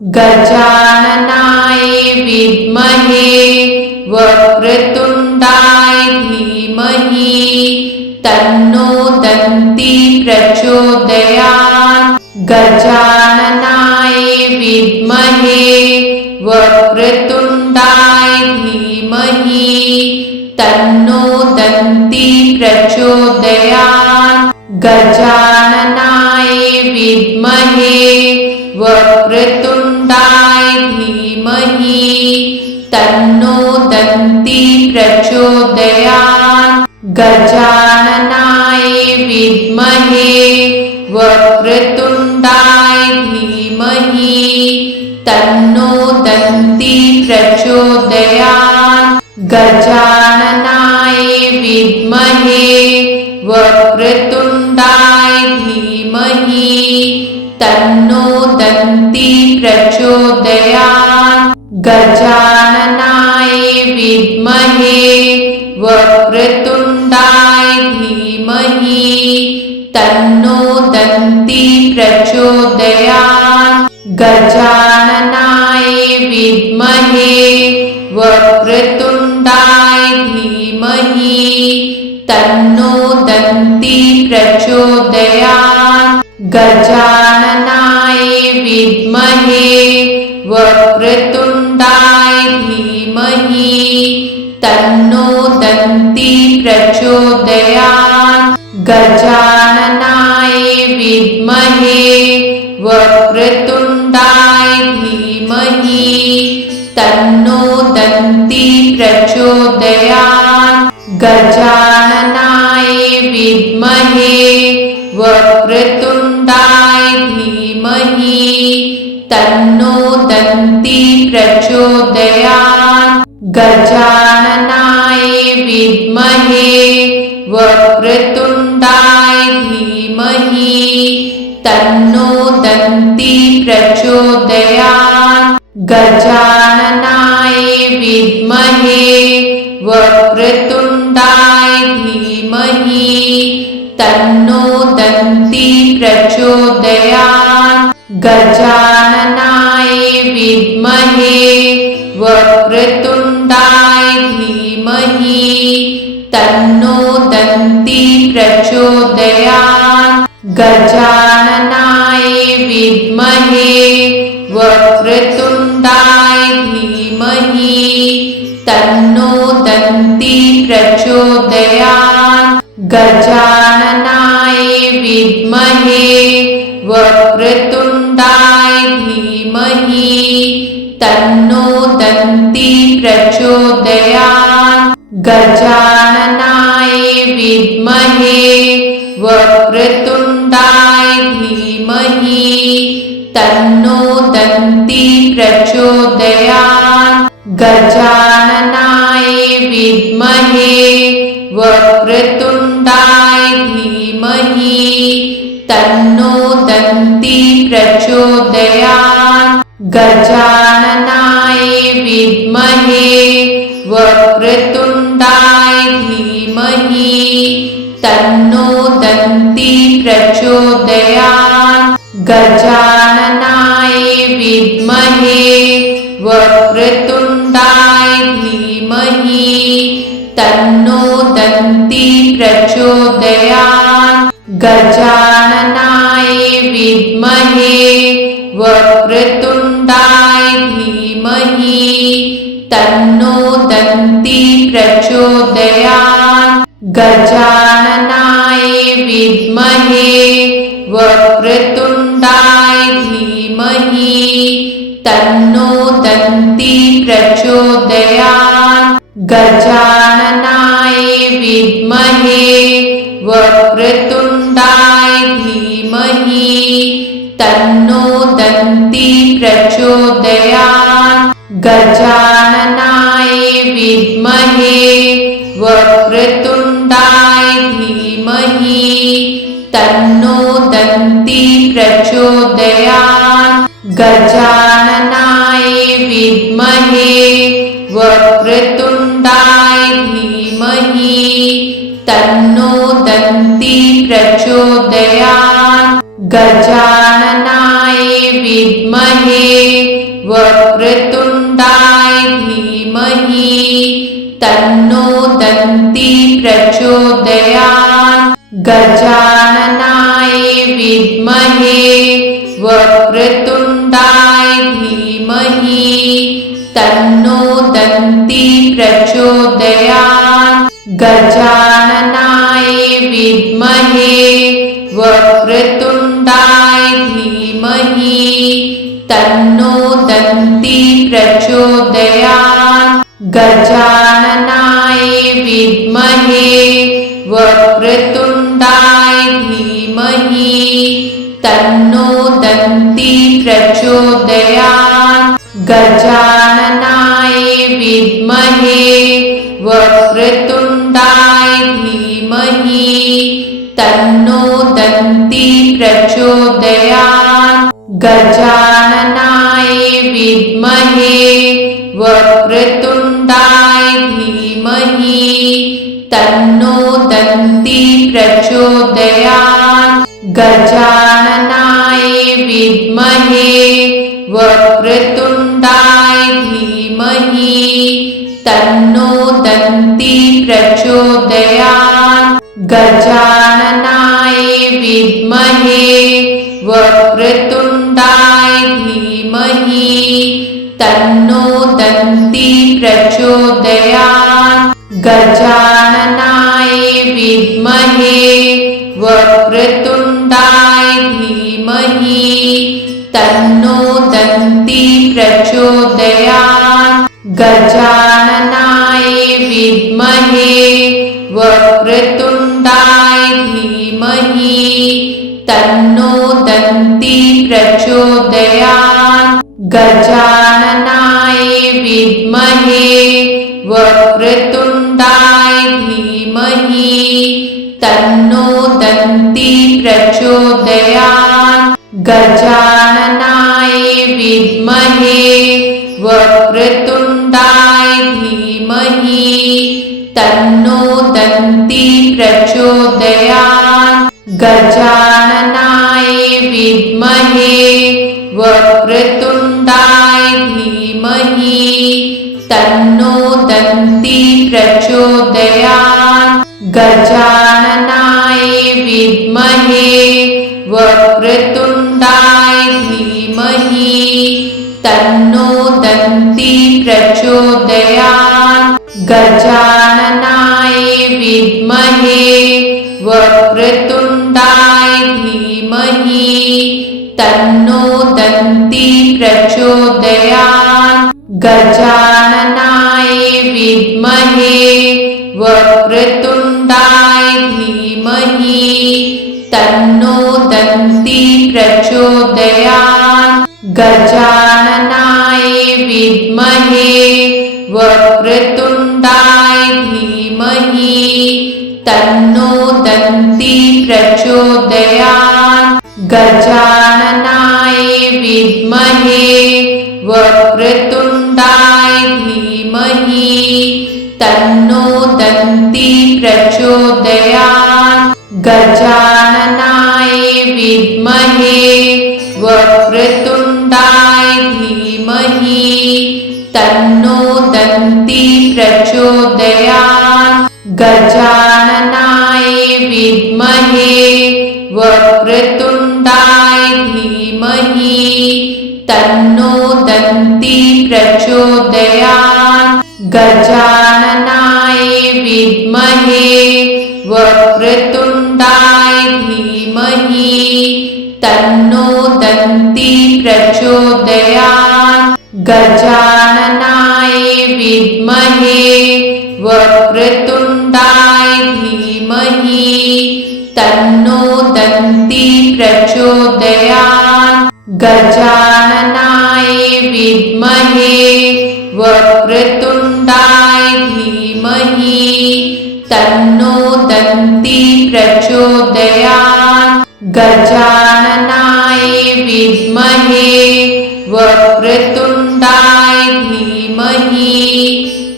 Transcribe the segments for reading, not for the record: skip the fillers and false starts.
गजाननाय विद्महे वक्रतुण्डाय धीमहि तन्नो दन्ती प्रचोदयात्। गजाननाय विद्महे वक्रतुण्डाय धीमहि तन्नो दन्ती प्रचोदयात्। गजाननाय विद्महे वक्रतुण्डाय धीमहि तन्नो दन्ती प्रचोदयात्। गजाननाय विद्महे वक्रतुण्डाय धीमहि तन्नो दन्ती प्रचोदयात्। गजाननाय विद्महे वक्रतुण्डाय धीमहि तन्नो दन्ती प्रचोदयात्। गजाननाय विद्महे वक्रतुण्डाय धीमहि तन्नो दन्ती प्रचोदयात्। गजाननाय विद्महे वक्रतुण्डाय धीमहि तन्नो दन्ती प्रचोदयात्। गजाननाय विद्महे वक्रतुण्डाय धीमहि तन्नो दन्ती प्रचोदयात्। गजाननाय विद्महे वक्रतुण्डाय धीमहि तन्नो दन्ती प्रचोदयात्। गजाननाय विद्महे वक्रतुण्डाय धीमहि तन्नो दन्ती प्रचोदयात्। गजाननाय विद्महे वक्रतुण्डाय धीमहि तन्नो दन्ती प्रचोदयात्। गजाननाय विद्महे वक्रतुण्डाय धीमहि तन्नो दन्ती प्रचोदयात्। गजाननाय विद्महे वक्रतुण्डाय धीमहि तन्नो दन्ती प्रचोदयात्। गजाननाय विद्महे वक्रतुण्डाय धीमहि तन्नो दन्ती प्रचोदयात्। गजाननाय विद्महे वक्रतुण्डाय धीमहि तन्नो दन्ती प्रचोदयात्। गजाननाय विद्महे वक्रतुण्डाय धीमहि तन्नो दन्ती प्रचोदयात्। गजाननाय विद्महे वक्रतुण्डाय धीमहि तन्नो दन्ती प्रचोदयात्। गजाननाय विद्महे वक्रतुण्डाय धीमहि तन्नो दन्ती प्रचोदयात्। गजाननाय विद्महे वक्रतुण्डाय धीमहि तन्नो दन्ती प्रचोदयात्। गजाननाय विद्महे वक्रतुण्डाय धीमहि तन्नो दन्ती प्रचोदयात्। गजाननाय विद्महे वक्रतुण्डाय धीमहि तन्नो दन्ती प्रचोदयात्। गजाननाय विद्महे वक्रतुण्डाय धीमहि तन्नो दन्ती प्रचोदयात्। गजाननाय विद्महे वक्रतुण्डाय धीमहि तन्नो दन्ती प्रचोदयात्। गजाननाय विद्महे वक्रतुण्डाय धीमहि तन्नो दन्ती प्रचोदयात्। गजाननाय विद्महे वक्रतुण्डाय धीमहि तन्नो दन्ती प्रचोदयात् गजाननाय विद्महे वक्रतुण्डाय धीमहि तन्नो दन्ती प्रचोदयात् गजाननाय विद्महे वक्रतुण्डाय धीमहि तन्नो दन्ती प्रचोदयात् गजाननाय विद्महे वक्रतुण्डाय धीमहि तन्नो दन्ती प्रचोदयात् गजाननाय विद्महे वक्रतुण्डाय धीमहि तन्नो दन्ती प्रचोदयात् गजाननाय विद्महे वक्रतुण्डाय धीमहि तन्नो दन्ती प्रचोदयात् गजाननाय विद्महे वक्रतुण्डाय धीमहि तन्नो दन्ती प्रचोदयात् गजाननाय विद्महे वक्रतुण्डाय धीमहि तन्नो दन्ती प्रचोदयात् गजाननाय विद्महे वक्रतुण्डाय धीमहि तन्नो दन्ती प्रचोदयात् गजाननाय विद्महे वक्रतुण्डाय धीमहि तन्नो दन्ती प्रचोदयात् गजाननाय विद्महे वक्रतुण्डाय धीमहि तन्नो दन्ती प्रचोदयात् गजाननाय विद्महे वक्रतुण्डाय धीमहि तन्नो दन्ती प्रचोदयात् गजाननाय विद्महे वक्रतुण्डाय धीमहि तन्नो दन्ती प्रचोदयात् गजाननाय विद्महे वक्रतुण्डाय धीमहि तन्नो दन्ती प्रचोदयात् गजाननाय विद्महे वक्रतुण्डाय धीमहि तन्नो दन्ती प्रचोदयात् गजाननाय विद्महे वक्रतुण्डाय धीमहि तन्नो दन्ती प्रचोदयात् गजाननाय विद्महे वक्रतुण्डाय धीमहि तन्नो दन्ती प्रचोदयात् गजाननाय विद्महे वक्रतुण्डाय धीमहि तन्नो दन्ती प्रचोदयात् गजाननाय विद्महे वक्रतुण्डाय धीमहि तन्नो दन्ती प्रचोदयात् गजाननाय विद्महे वक्रतुण्डाय धीमहि तन्नो दन्ती प्रचोदयात् गजाननाय विद्महे वक्रतुण्डाय धीमहि तन्नो दन्ती प्रचोदयात् गजाननाय विद्महे वक्रतुण्डाय धीमहि तन्नो दन्ती प्रचोदयात् गजाननाय विद्महे वक्रतुण्डाय धीमहि तन्नो दन्ती प्रचोदयात् गजाननाय विद्महे वक्रतुण्डाय धीमहि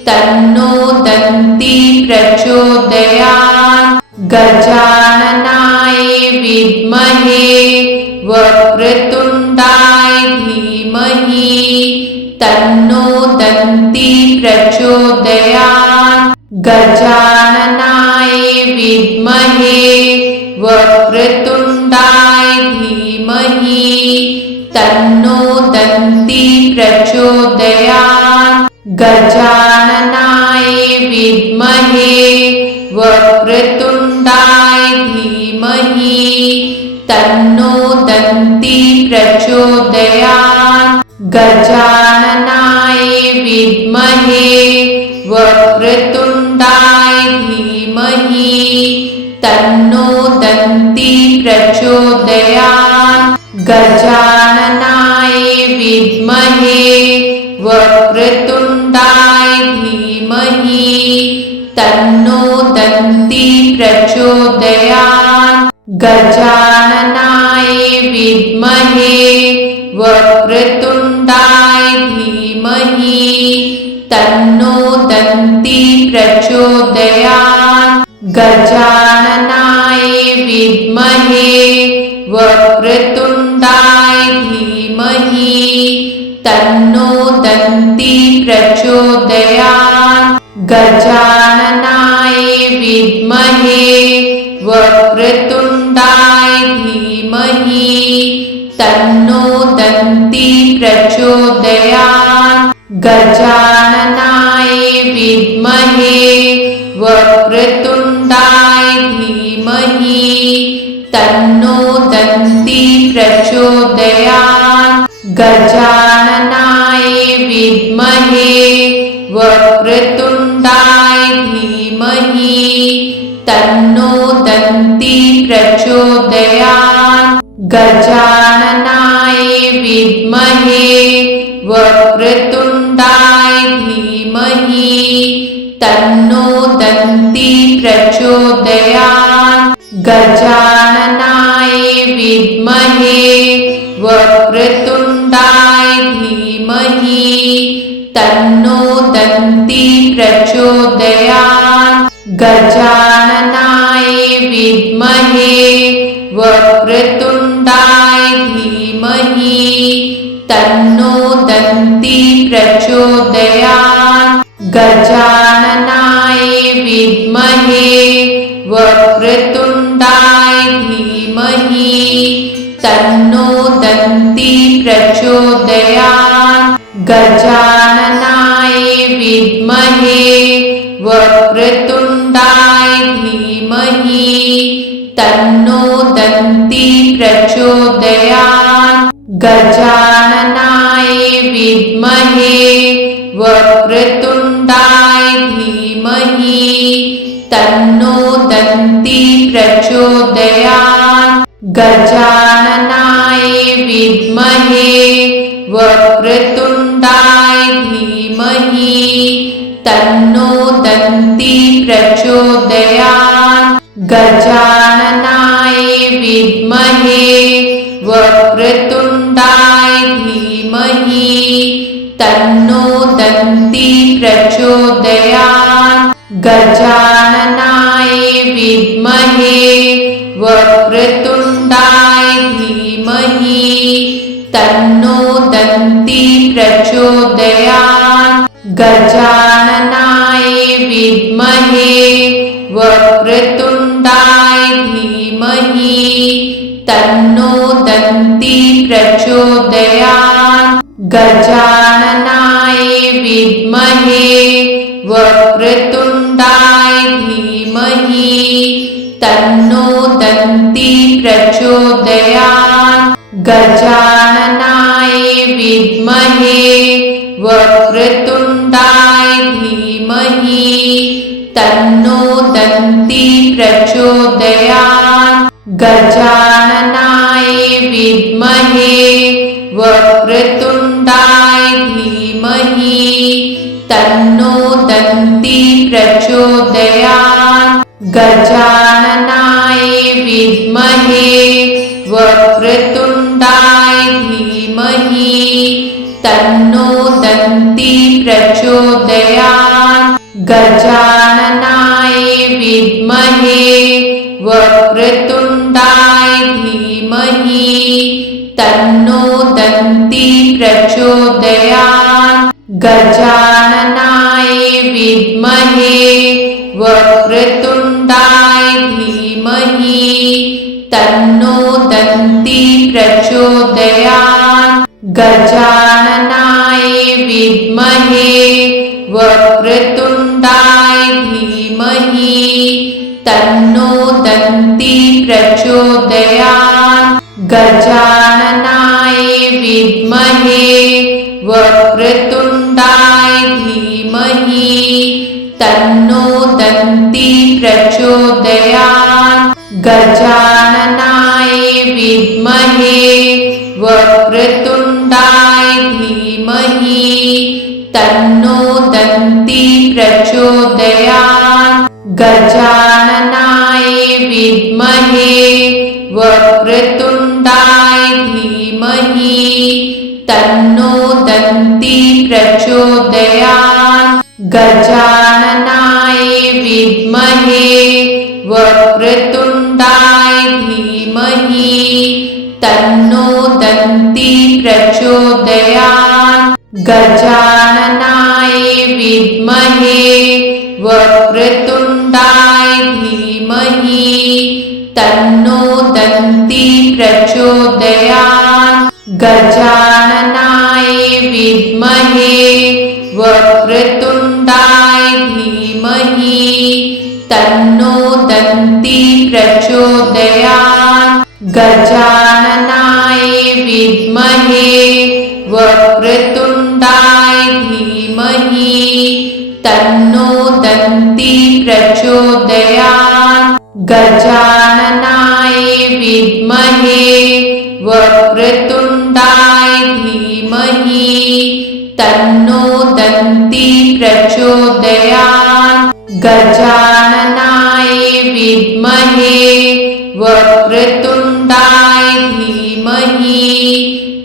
तन्नो दन्ती प्रचोदयात् गजाननाय विद्महे वक्रतुण्डाय धीमहि तन्नो दन्ती प्रचोदयात् गजाननाय विद्महे वक्रतुण्डाय धीमहि तन्नो दन्ती प्रचोदयात् गजाननाय विद्महे वक्रतुण्डाय धीमहि तन्नो दन्ती प्रचोदयात् गजाननाय विद्महे वक्रतुण्डाय धीमहि तन्नो दन्ती प्रचोदयात् गजाननाय विद्महे वक्रतुण्डाय धीमहि तन्नो दन्ती प्रचोदयात् गजाननाय विद्महे वक्रतुण्डाय धीमहि तन्नो दन्ती प्रचोदयात् गजाननाय विद्महे वक्रतुण्डाय धीमहि तन्नो दन्ती प्रचोदयात् गजाननाय विद्महे वक्रतुण्डाय धीमहि तन्नो दन्ती प्रचोदयात् गजाननाय विद्महे वक्रतुण्डाय धीमहि तन्नो दन्ती प्रचोदयात् गजाननाय विद्महे वक्रतुण्डाय धीमहि तन्नो दन्ती प्रचोदयात् गजाननाय विद्महे वक्रतुण्डाय धीमहि तन्नो दन्ती प्रचोदयात् गजाननाय विद्महे वक्रतुण्डाय धीमहि तन्नो दन्ती प्रचोदयात् गजाननाय विद्महे वक्रतुण्डाय धीमहि तन्नो दन्ती प्रचोदयात् गजाननाय विद्महे वक्रतुण्डाय धीमहि तन्नो दन्ती प्रचोदयात् गजाननाय विद्महे वक्रतुण्डाय धीमहि तन्नो दन्ती प्रचोदयात् गजाननाय विद्महे वक्रतुण्डाय धीमहि तन्नो दन्ती प्रचोदयात् गजाननाय विद्महे वक्रतुण्डाय धीमहि तन्नो दन्ती प्रचोदयात् गजाननाय विद्महे वक्रतुण्डाय धीमहि तन्नो दन्ती प्रचोदयात् गजाननाय विद्महे वक्रतुण्डाय धीमहि तन्नो दन्ती प्रचोदयात् गजाननाय विद्महे वक्रतुण्डाय धीमहि तन्नो दन्ती प्रचोदयात् गजाननाय विद्महे वक्रतुण्डाय धीमहि तन्नो दन्ती प्रचोदयात् गजाननाय विद्महे वक्रतुण्डाय धीमहि तन्नो दन्ती प्रचोदयात् गजाननाय विद्महे वक्रतुण्डाय धीमहि तन्नो दन्ती प्रचोदयात् गजाननाय विद्महे वक्रतुण्डाय धीमहि तन्नो दन्ती प्रचोदयात् गजाननाय विद्महे वक्रतुण्डाय धीमहि तन्नो दन्ती प्रचोदयात् गजाननाय विद्महे वक्रतुण्डाय धीमहि तन्नो दन्ती प्रचोदयात् गजाननाय विद्महे वक्रतुण्डाय धीमहि तन्नो दन्ती प्रचोदयात् गजाननाय विद्महे वक्रतुण्डाय धीमहि तन्नो दन्ती प्रचोदयात् गजाननाय विद्महे वक्रतुण्डाय धीमहि तन्नो दन्ती प्रचोदयात् गजाननाय विद्महे वक्रतुण्डाय धीमहि तन्नो दन्ती प्रचोदयात् गजाननाय विद्महे वक्रतुण्डाय धीमहि तन्नो दन्ती प्रचोदयात् गजाननाय विद्महे वक्रतुण्डाय धीमहि तन्नो दन्ती प्रचोदयात् गजाननाय विद्महे वक्रतुण्डाय धीमहि तन्नो दन्ती प्रचोदयात् गजाननाय विद्महे वक्रतुण्डाय धीमहि तन्नो दन्ती प्रचोदयात् गजाननाय विद्महे वक्रतुण्डाय धीमहि तन्नो दन्ती प्रचोदयात् गजाननाय विद्महे वक्रतुण्डाय धीमहि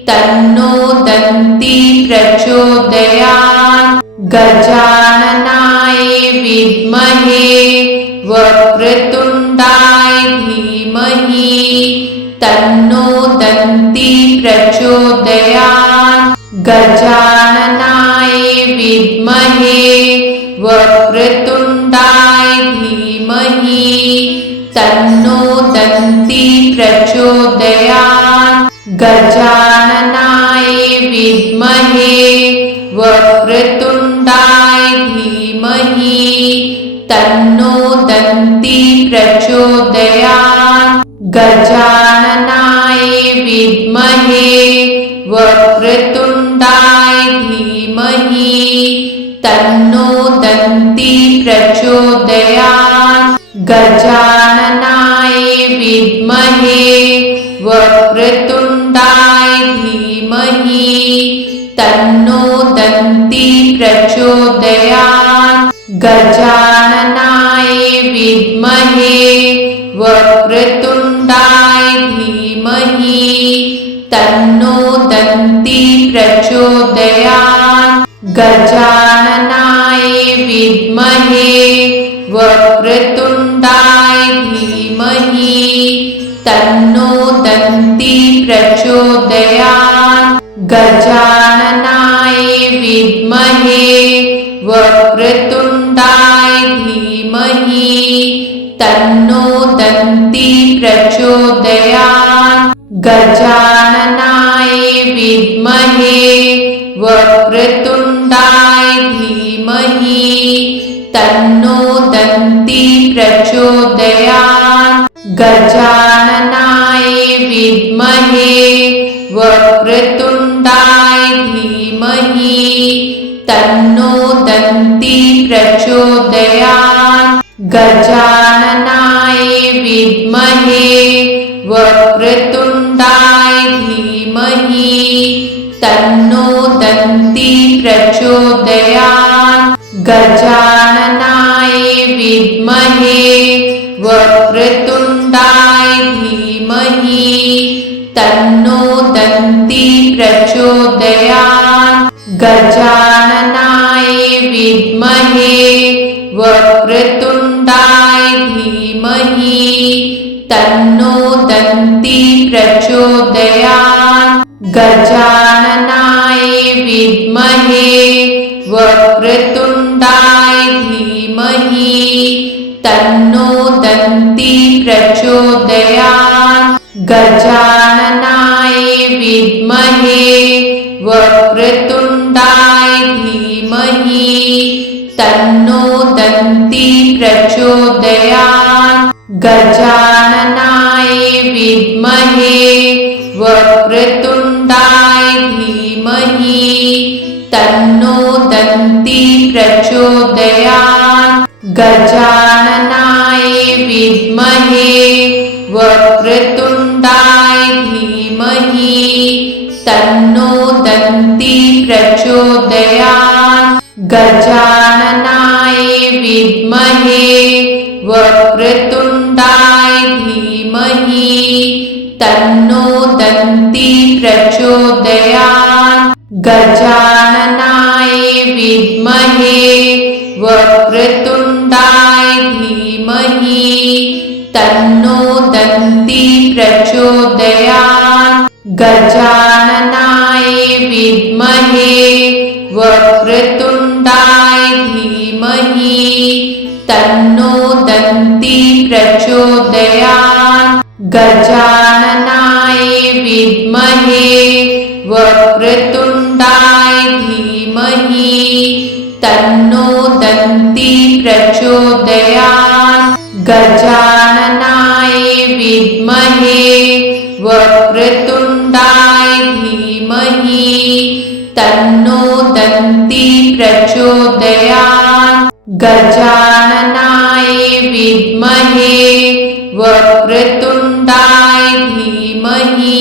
तन्नो दन्ती प्रचोदयात् गजाननाय विद्महे वक्रतुण्डाय धीमहि तन्नो दन्ती प्रचोदयात् गजाननाय विद्महे वक्रतुण्डाय धीमहि तन्नो दन्ती प्रचोदयात् गजाननाय विद्महे वक्रतुण्डाय धीमहि तन्नो दन्ती प्रचोदयात् गजाननाय विद्महे वक्रतुण्डाय धीमहि तन्नो दन्ती प्रचोदयात् गजाननाय विद्महे वक्रतुण्डाय धीमहि तन्नो दन्ती प्रचोदयात् गजाननाय विद्महे वक्रतुण्डाय धीमहि तन्नो दन्ती प्रचोदयात् गजाननाय विद्महे वक्रतुण्डाय धीमहि तन्नो दन्ती प्रचोदयात् गजाननाय विद्महे वक्रतुण्डाय धीमहि तन्नो दन्ती प्रचोदयात् गजाननाय विद्महे वक्रतुण्डाय धीमहि तन्नो दन्ती प्रचोदयात् गजाननाय विद्महे वक्रतुण्डाय धीमहि तन्नो दन्ती प्रचोदयात् गजाननाय विद्महे वक्रतुण्डाय धीमहि तन्नो दन्ती प्रचोदयात् गजाननाय विद्महे वक्रतुण्डाय धीमहि तन्नो दन्ती प्रचोदयात् गजाननाय विद्महे वक्रतुण्डाय धीमहि तन्नो दन्ती प्रचोदयात् गजाननाय विद्महे वक्रतुण्डाय धीमहि तन्नो दन्ती प्रचोदयात् गजाननाय विद्महे वक्रतुण्डाय धीमहि तन्नो दन्ती प्रचोदयात् गजाननाय विद्महे वक्रतुण्डाय धीमहि तन्नो दन्ती प्रचोदयात् गजाननाय विद्महे वक्रतुण्डाय धीमहि तन्नो दन्ती प्रचोदयात् गजाननाय विद्महे वक्रतुण्डाय धीमहि तन्नो दन्ती प्रचोदयात् गजाननाय विद्महे वक्रतुण्डाय धीमहि तन्नो दन्ती प्रचोदयात् गजाननाय विद्महे वक्रतुण्डाय धीमहि तन्नो दन्ती प्रचोदयात् गजाननाय विद्महे वक्रतुण्डाय धीमहि तन्नो दन्ती प्रचोदयात् गजाननाय विद्महे वक्रतुण्डाय धीमहि तन्नो दन्ती प्रचोदयात् गजाननाय विद्महे वक्रतुण्डाय धीमहि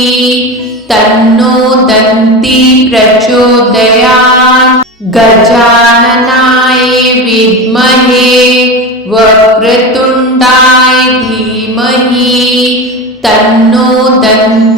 तन्नो दन्ती प्रचोदयात् गजाननाय विद्महे वक्रतुण्डाय धीमहि तन्नो दन्ती